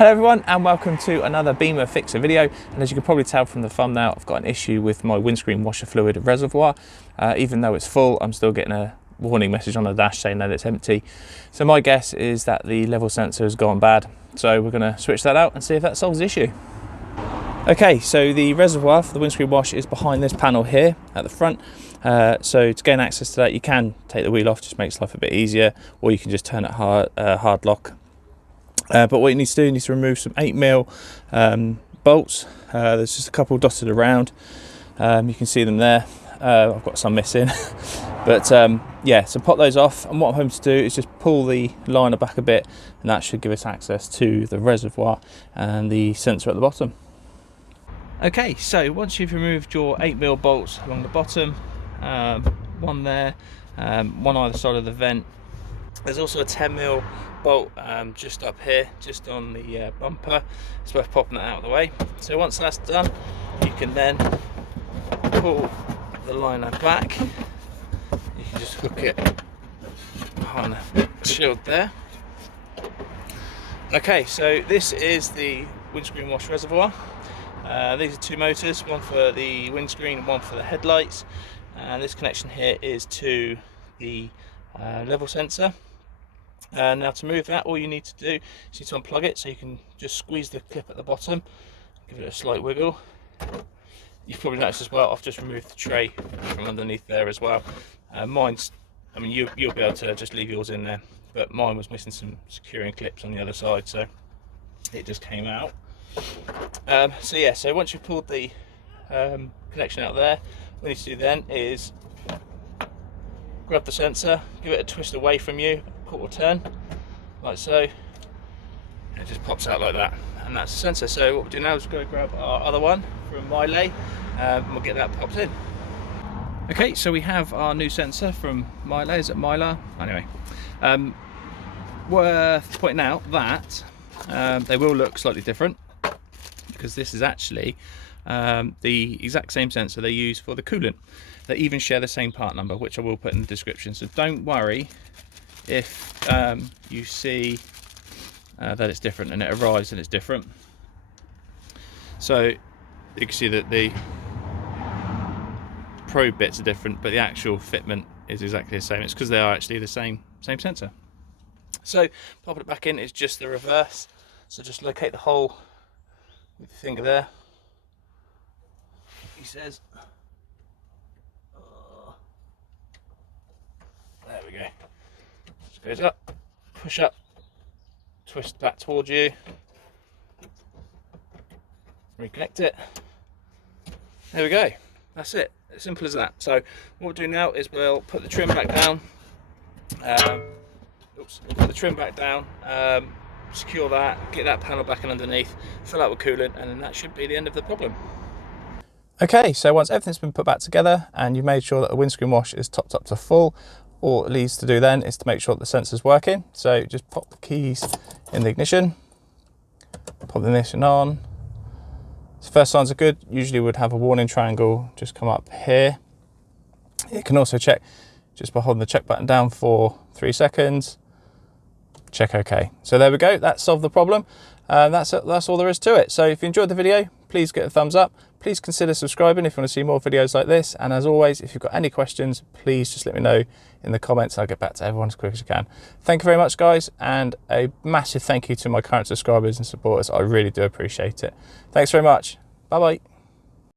Hello everyone and welcome to another Bimmer Fixer video, and as you can probably tell from the thumbnail, I've got an issue with my windscreen washer fluid reservoir. Even though it's full, I'm still getting a warning message on the dash saying that it's empty. So my guess is that the level sensor has gone bad, so we're going to switch that out and see if that solves the issue. Okay, so the reservoir for the windscreen wash is behind this panel here at the front. So to gain access to that, you can take the wheel off, just makes life a bit easier, or you can just turn it hard lock. But what you need to do, you need to remove some 8mm bolts. There's just a couple dotted around. You can see them there. I've got some missing. But yeah, so pop those off. And what I'm hoping to do is just pull the liner back a bit, and that should give us access to the reservoir and the sensor at the bottom. Okay, so once you've removed your 8mm bolts along the bottom, one there, one either side of the vent. There's also a 10mm bolt just up here, just on the bumper. It's worth popping that out of the way. So once that's done, you can then pull the liner back. You can just hook it behind the shield there. Okay, so this is the windscreen wash reservoir. These are two motors, one for the windscreen and one for the headlights. And this connection here is to the level sensor. Now to move that, all you need to do is you need to unplug it, so you can just squeeze the clip at the bottom, give it a slight wiggle. You've probably noticed as well, I've just removed the tray from underneath there as well. Mine's, I mean, you'll be able to just leave yours in there, but mine was missing some securing clips on the other side, so it just came out. So yeah, so once you've pulled the connection out there, what you need to do then is grab the sensor, give it a twist away from you, quarter turn, like so. It just pops out like that, and that's the sensor. So what we'll do now is we're going to grab our other one from Miley, and we'll get that popped in. Okay, so we have our new sensor from Miley. Is it Mylar? Anyway, worth pointing out that they will look slightly different, because this is actually the exact same sensor they use for the coolant. They even share the same part number, which I will put in the description, so don't worry if you see that it's different and it arrives and it's different. So you can see that the probe bits are different, but the actual fitment is exactly the same. It's because they are actually the same sensor. So popping it back in is just the reverse. So just locate the hole with your finger there. He says, there we go. Just goes up, push up, twist back towards you, reconnect it. There we go. That's it. As simple as that. So what we'll do now is we'll put the trim back down. Put the trim back down. Secure that. Get that panel back in underneath. Fill out with coolant, and then that should be the end of the problem. Okay, so once everything's been put back together and you've made sure that the windscreen wash is topped up to full, all it needs to do then is to make sure that the sensor's working. So just pop the keys in the ignition, pop the ignition on. So first signs are good. Usually would have a warning triangle just come up here. You can also check just by holding the check button down for 3 seconds. Check OK. So there we go. That solved the problem. That's all there is to it. So if you enjoyed the video, please get a thumbs up. Please consider subscribing if you want to see more videos like this. And as always, if you've got any questions, please just let me know in the comments. I'll get back to everyone as quick as I can. Thank you very much, guys. And a massive thank you to my current subscribers and supporters. I really do appreciate it. Thanks very much. Bye-bye.